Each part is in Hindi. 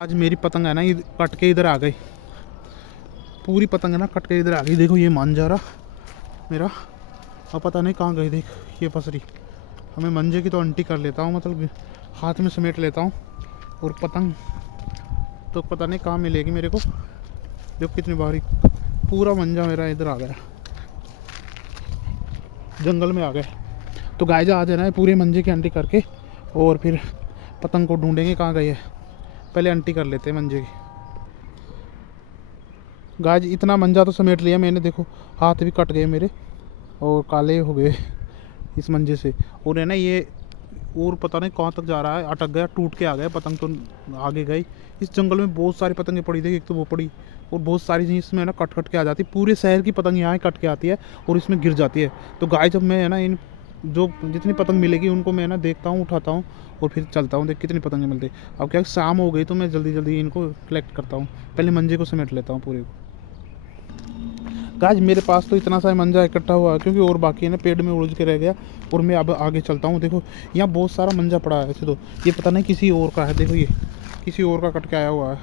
आज मेरी पतंग है ना ये कट के इधर आ गई, पूरी पतंग है ना कट के इधर आ गई। देखो ये मान जा रहा मेरा, अब पता नहीं कहाँ गई। देख ये पसरी, हमें मंजे की तो अंटी कर लेता हूँ, मतलब हाथ में समेट लेता हूँ, और पतंग तो पता नहीं कहाँ मिलेगी मेरे को। देखो कितनी बारीक, पूरा मंजा मेरा इधर आ गया, जंगल में आ गए। तो गाय आज है ना पूरे मंजे की अंटी करके और फिर पतंग को ढूंढेंगे कहाँ गई है। पहले अंटी कर लेते हैं मंजे की। गाय इतना मंजा तो समेट लिया मैंने, देखो हाथ भी कट गए मेरे और काले हो गए इस मंजे से। और है ना ये और पता नहीं कहाँ तक जा रहा है, अटक गया, टूट के आ गया पतंग तो आगे गई। इस जंगल में बहुत सारी पतंगें पड़ी थी, एक तो वो पड़ी और बहुत सारी चीज़ इसमें ना कट कट के आ जाती है। पूरे शहर की पतंग यहाँ कट के आती है और इसमें गिर जाती है। तो गाय जब मैं है ना इन जो जितनी पतंग मिलेगी उनको मैं ना देखता हूँ, उठाता हूँ और फिर चलता हूँ, देख कितनी पतंगें मिलती है। अब क्या शाम हो गई तो मैं जल्दी जल्दी इनको कलेक्ट करता हूँ, पहले मंजे को समेट लेता हूँ पूरे को। गाइस मेरे पास तो इतना सा मंजा इकट्ठा हुआ है क्योंकि और बाकी है ना पेड़ में उलझ के रह गया, और मैं अब आगे चलता हूँ। देखो यहाँ बहुत सारा मंजा पड़ा है ऐसे, तो ये पता नहीं किसी और का है। देखो ये किसी और का कट के आया हुआ है,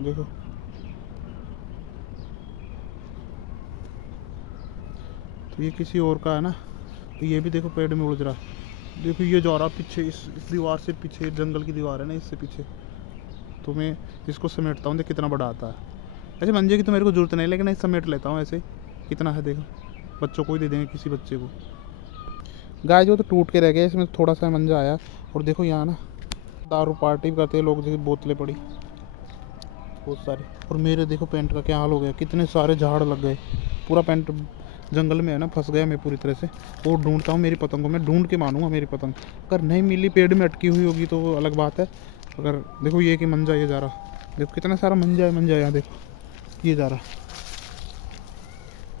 देखो तो ये किसी और का है ना। तो ये भी देखो पेड़ में उलझ रहा है। देखो ये जा रहा पीछे, इस दीवार से पीछे, जंगल की दीवार है ना इससे पीछे। तो मैं इसको समेटता हूँ, देख कितना बड़ा आता है। ऐसे मंजे की तो मेरे को जरूरत नहीं, लेकिन इसे समेट लेता हूँ ऐसे। कितना है देखो, बच्चों को ही दे देंगे किसी बच्चे को। गाय जो तो टूट के रह गया, इसमें थोड़ा सा मंजा आया। और देखो यहाँ ना दारू पार्टी करते हैं लोग, जैसे बोतलें पड़ी बहुत सारी। और मेरे देखो पेंट का क्या हाल हो गया, कितने सारे झाड़ लग गए, पूरा पेंट जंगल में है ना फंस गया मैं पूरी तरह से। और ढूंढता हूँ मेरी पतंग को, मैं ढूंढ के मानूंगा मेरी पतंग। अगर नहीं मिली, पेड़ में अटकी हुई होगी तो वो अलग बात है। अगर देखो ये कि मंजा ये जा रहा, देखो कितना सारा मंजा है, मंजा यहाँ देखो ये जा रहा,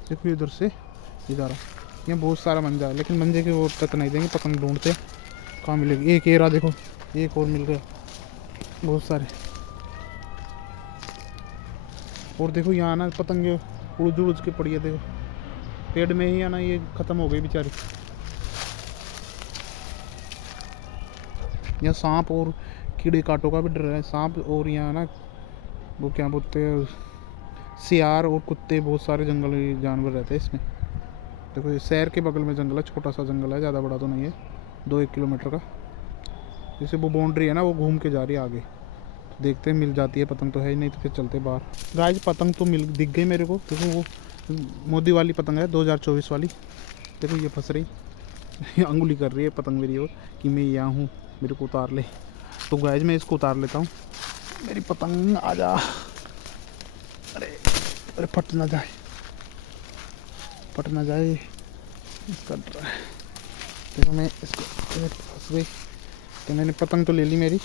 देखो इधर से ये जा रहा। यहाँ बहुत सारा मंजा है, लेकिन मंजे के वो तक नहीं देंगे, पतंग ढूंढते कहाँ मिलेगी। एक एरा देखो, एक और मिल गया, बहुत सारे। और देखो यहाँ ना पतंगे उड़ज उड़ज के पड़ी है, देखो पेड़ में ही है ना, ये ख़त्म हो गई बेचारी। यहाँ सांप और कीड़े कांटों का भी डर है, सांप और यहाँ ना वो क्या बोलते हैं, सियार और कुत्ते, बहुत सारे जंगली जानवर रहते हैं इसमें। देखो ये शहर के बगल में जंगल है, छोटा सा जंगल है, ज़्यादा बड़ा तो नहीं है, 2-1 किलोमीटर का। जैसे वो बाउंड्री है ना वो घूम के जा रही है आगे। तो देखते हैं मिल जाती है पतंग, तो है ही नहीं तो फिर चलते बाहर। गाइस पतंग तो मिल दिख गई मेरे को। देखो वो मोदी वाली पतंग है, 2024 वाली। देखो ये फंस रही अंगुली कर रही है पतंग मेरी और कि मैं यहाँ हूँ, मेरे को उतार ले। तो गाइस मैं इसको उतार लेता हूँ, मेरी पतंग आ जा। अरे अरे फट ना जाए, फट ना जाए, इसका डर है। देखो मैं इसको फंस गई। तो मैंने पतंग तो ले ली मेरी,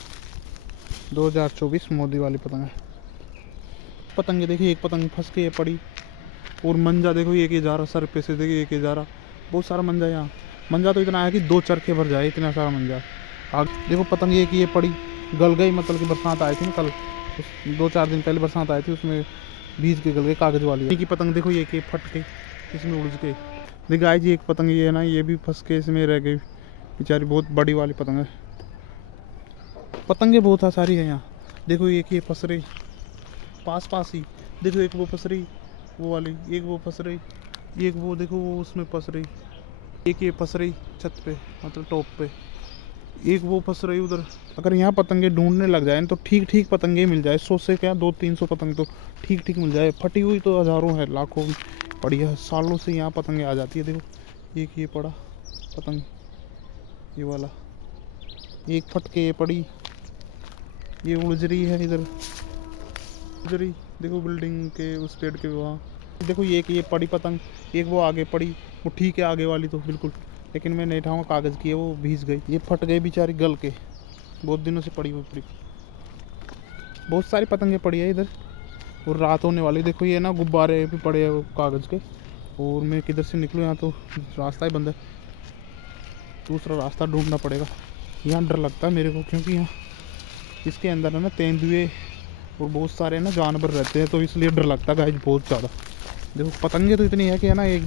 2024 मोदी वाली पतंग है। पतंगे देखिए, एक पतंग फंस के पड़ी। और मंजा देखो एक ही जा रहा, सर पे से देखिए एक ही जा रहा, बहुत सारा मंजा। यहाँ मंजा तो इतना आया कि 2 चरखे भर जाए, इतना सारा मंजा। आग देखो पतंग एक ये पड़ी, गल गई। मतलब कि बरसात आई थी ना कल, 2-4 दिन पहले बरसात आई थी, उसमें भीज के गल गई, कागज़ वाली की पतंग। देखो ये कि फट गई, इसमें उलझ गई। देखिए गाय जी एक पतंग ये है ना, ये भी फंस के इसमें रह गई बेचारी, बहुत बड़ी वाली पतंग है। पतंगे बहुत सारी है यहाँ। देखो एक ये फंस रही पास पास ही, देखो एक वो फंस रही वो वाली, एक वो फंस रही, एक वो देखो वो उसमें फंस रही, एक ये फंस रही छत पे, मतलब टॉप पे, एक वो फंस रही उधर। अगर यहाँ पतंगे ढूंढने लग जाए तो ठीक ठीक पतंगे मिल जाए, 100 से क्या 200-300 पतंग तो ठीक ठीक मिल जाए। फटी हुई तो हज़ारों है, लाखों पड़ी है, सालों से यहाँ पतंगे आ जाती है। देखो एक ये पड़ा पतंग, ये वाला, एक फट के ये पड़ी, ये उलझ रही है इधर उलझ रही। देखो बिल्डिंग के उस पेड़ के वहाँ देखो ये पड़ी पतंग, एक वो आगे पड़ी, वो ठीक है आगे वाली तो बिल्कुल, लेकिन मैं नहीं उठाऊँगा, कागज़ की है वो, भीज गई। ये फट गई बेचारी गल के, बहुत दिनों से पड़ी हुई पड़ी। बहुत सारी पतंगे पड़ी है इधर। और रात होने वाली, देखो ये ना गुब्बारे भी पड़े हैं कागज़ के। और मैं किधर से निकलूँ, यहाँ तो रास्ता ही बंद है, दूसरा रास्ता ढूंढना पड़ेगा। यहाँ डर लगता है मेरे को, क्योंकि यहाँ इसके अंदर है ना तेंदुए और बहुत सारे ना जानवर रहते हैं, तो इसलिए डर लगता है गाइस बहुत ज़्यादा। देखो पतंगे तो इतनी है कि है ना, एक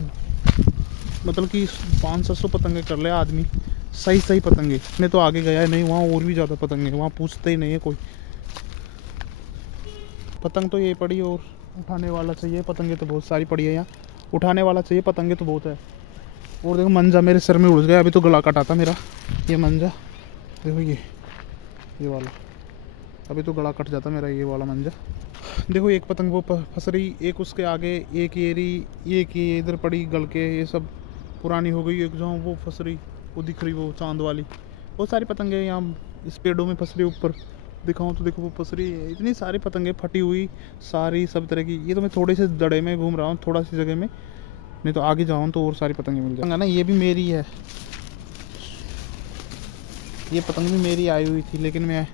मतलब कि 500-600 पतंगे कर ले आदमी सही सही पतंगे। मैं तो आगे गया नहीं, वहाँ और भी ज़्यादा पतंगे, वहाँ पूछते ही नहीं है कोई। पतंग तो ये पड़ी, और उठाने वाला चाहिए। पतंगे तो बहुत सारी पड़ी है यहाँ, उठाने वाला चाहिए। पतंगे तो बहुत है। और देखो मंजा मेरे सर में उलझ गया, अभी तो गला कटा था मेरा ये मंजा। देखो ये वाला, अभी तो गला कट जाता मेरा ये वाला मंजा। देखो एक पतंग वो फंस रही, एक उसके आगे, एक ये रही, एक ये इधर पड़ी गल के, ये सब पुरानी हो गई। एक जहाँ वो फंस रही, वो दिख रही, वो चांद वाली। बहुत सारी पतंगे यहाँ इस पेड़ों में फंस रही ऊपर। दिखाऊँ तो देखो वो फंस रही है, इतनी सारी पतंगे फटी हुई सारी सब तरह की। ये तो मैं थोड़े से दड़े में घूम रहा हूँ, थोड़ा सी जगह में, नहीं तो आगे जाऊँ तो और सारी पतंगे मिल जाएंगे ना। ये भी मेरी है, ये पतंग भी मेरी आई हुई थी, लेकिन मैं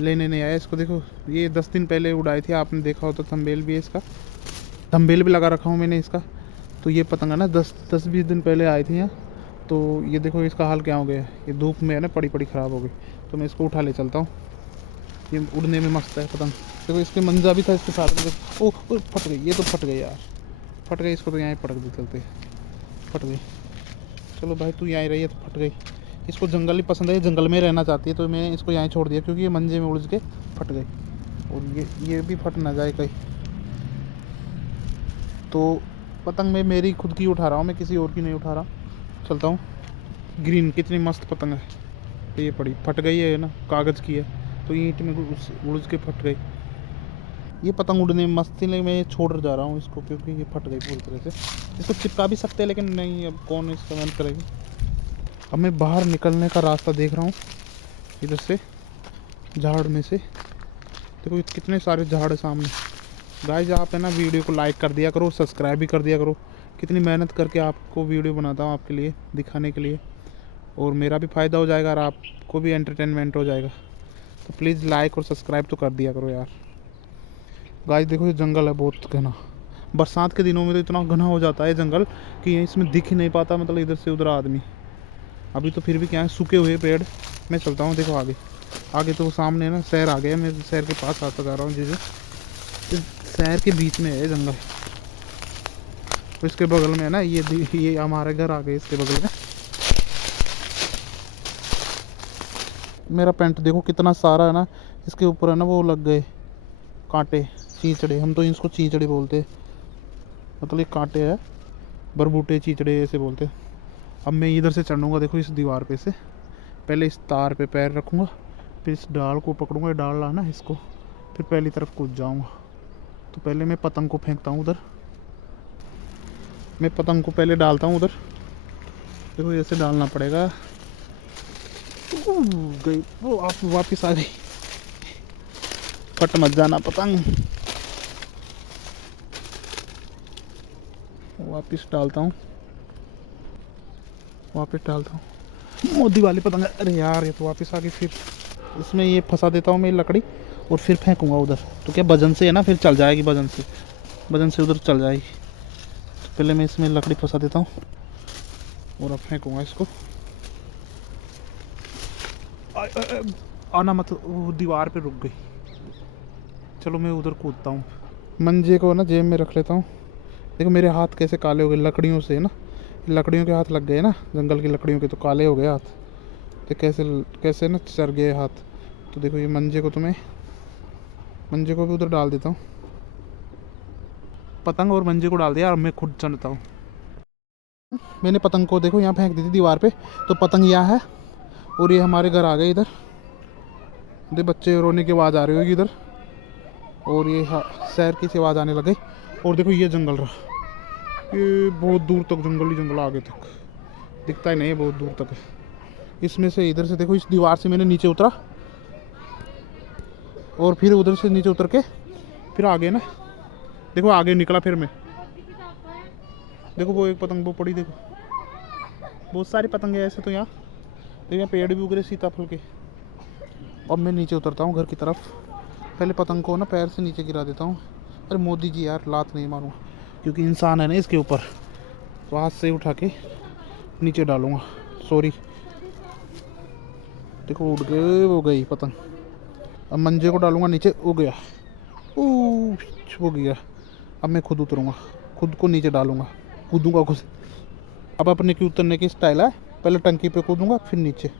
लेने नहीं आया इसको। देखो ये 10 दिन पहले उड़ाई थी, आपने देखा हो तो। थंबेल भी है इसका, थंबेल भी लगा रखा हूँ मैंने इसका। तो ये पतंग है ना 10-20 दिन पहले आई थी यहाँ। तो ये देखो इसका हाल क्या हो गया, ये धूप में है ना पड़ी पड़ी ख़राब हो गई। तो मैं इसको उठा ले चलता हूँ, ये उड़ने में मस्त है पतंग। देखो इसके मंजा भी था इसके साथ में। ओ फट गई, ये तो फट गई यार, फट गई। इसको तो यहाँ पटक दे चलते, फट गई। चलो भाई तू यहाँ रही है तो फट गई। इसको जंगल ही पसंद है, जंगल में रहना चाहती है, तो मैं इसको यहाँ छोड़ दिया क्योंकि ये मंजे में उलझ के फट गई। और ये भी फट ना जाए कहीं। तो पतंग मैं मेरी खुद की उठा रहा हूँ, मैं किसी और की नहीं उठा रहा। चलता हूँ। ग्रीन कितनी मस्त पतंग है, ये पड़ी फट गई है ना, कागज़ की है, तो ईंट में उलझ के फट गई। ये पतंग उड़ने में मस्त थी, लेकिन मैं छोड़ जा रहा हूँ इसको क्योंकि ये फट गई पूरी तरह से। इसको चिपका भी सकते हैं लेकिन नहीं, अब कौन इसका मेहनत करेगी। अब मैं बाहर निकलने का रास्ता देख रहा हूँ इधर से, झाड़ में से। देखो कितने सारे झाड़ है सामने। गाइस आप है ना वीडियो को लाइक कर दिया करो, सब्सक्राइब भी कर दिया करो। कितनी मेहनत करके आपको वीडियो बनाता हूँ आपके लिए, दिखाने के लिए, और मेरा भी फ़ायदा हो जाएगा और आपको भी एंटरटेनमेंट हो जाएगा। तो प्लीज़ लाइक और सब्सक्राइब तो कर दिया करो यार। गाइस देखो ये जंगल है बहुत घना, बरसात के दिनों में तो इतना घना हो जाता है जंगल कि इसमें दिख ही नहीं पाता, मतलब इधर से उधर आदमी। अभी तो फिर भी क्या है, सूखे हुए पेड़। मैं चलता हूँ, देखो आगे आगे तो सामने ना शहर आ गया। मैं शहर के पास आता जा रहा हूँ, जैसे शहर के बीच में है जंगल। तो इसके बगल में है ना ये हमारे घर आ गए इसके बगल में। मेरा पैंट देखो कितना सारा है ना, इसके ऊपर है ना वो लग गए कांटे, चींचड़े। हम तो इसको चींचड़े बोलते हैं, मतलब ये कांटे है, बरबूटे चींचड़े ऐसे बोलते हैं। अब मैं इधर से चढ़ूँगा, देखो इस दीवार पे से। पहले इस तार पे पैर रखूँगा, फिर इस डाल को पकड़ूँगा, डाल रहा ना इसको, फिर पहली तरफ कूद जाऊँगा। तो पहले मैं पतंग को फेंकता हूँ उधर, मैं पतंग को पहले डालता हूँ उधर। देखो ऐसे डालना पड़ेगा। गई वो, आप वापस आ गई। फट मत जाना पतंग। वापस डालता हूँ, वापस डालता हूँ। मोदी वाली पतंग, अरे यार ये तो वापस आ गई। फिर इसमें ये फंसा देता हूँ मैं लकड़ी, और फिर फेंकूँगा उधर। तो क्या वजन से है ना, फिर चल जाएगी वजन से उधर चल जाएगी। तो पहले मैं इसमें लकड़ी फंसा देता हूँ और अब फेंकूँगा इसको। आना मत, वो दीवार पे रुक गई। चलो मैं उधर कूदता हूँ। मंजे को ना जेब में रख लेता हूँ। देखो मेरे हाथ कैसे काले हो गए लकड़ियों से ना, लकड़ियों के हाथ लग गए ना, जंगल की लकड़ियों के, तो काले हो गए हाथ। तो कैसे कैसे ना चर गए हाथ। तो देखो ये मंजे को, तो मैं मंजे को भी उधर डाल देता हूँ। पतंग और मंजे को डाल दिया और मैं खुद चढ़ता हूँ। मैंने पतंग को देखो यहाँ फेंक दी थी दीवार पे, तो पतंग यहाँ है और ये हमारे घर आ गए इधर। देख बच्चे रोने की आवाज़ आ रही होगी इधर, और ये शहर की सी आवाज़ आने लग गई। और देखो ये जंगल रहा, ये बहुत दूर तक जंगल ही जंगल, आगे तक दिखता ही नहीं है, बहुत दूर तक है। इसमें से इधर से देखो, इस दीवार से मैंने नीचे उतरा और फिर उधर से नीचे उतर के फिर आगे ना, देखो आगे निकला फिर मैं। देखो वो एक पतंग वो पड़ी, देखो बहुत सारी पतंगे ऐसे तो यहाँ। देखिए पेड़ भी उग रहे सीताफल के। अब मैं नीचे उतरता हूँ घर की तरफ। पहले पतंग को ना पैर से नीचे गिरा देता हूँ। अरे मोदी जी यार, लात नहीं मारूँगा क्योंकि इंसान है ना इसके ऊपर, तो हाथ से उठा के नीचे डालूँगा। सॉरी, देखो उड़ गए, वो गई पतंग। अब मंजे को डालूँगा नीचे, हो गया, हो गया। अब मैं खुद उतरूँगा, खुद को नीचे डालूँगा, कूदूँगा खुद। अब अपने की उतरने की स्टाइल है, पहले टंकी पे कूदूँगा फिर नीचे।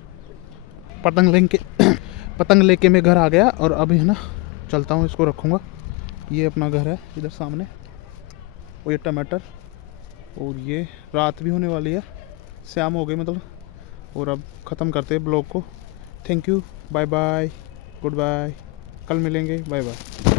पतंग लेके मैं घर आ गया और अभी है ना चलता हूँ, इसको रखूँगा। ये अपना घर है इधर सामने, और ये टमाटर, और ये रात भी होने वाली है, शाम हो गई मतलब। और अब ख़त्म करते हैं ब्लॉग को। Thank you, bye bye, good bye, कल मिलेंगे, बाय बाय।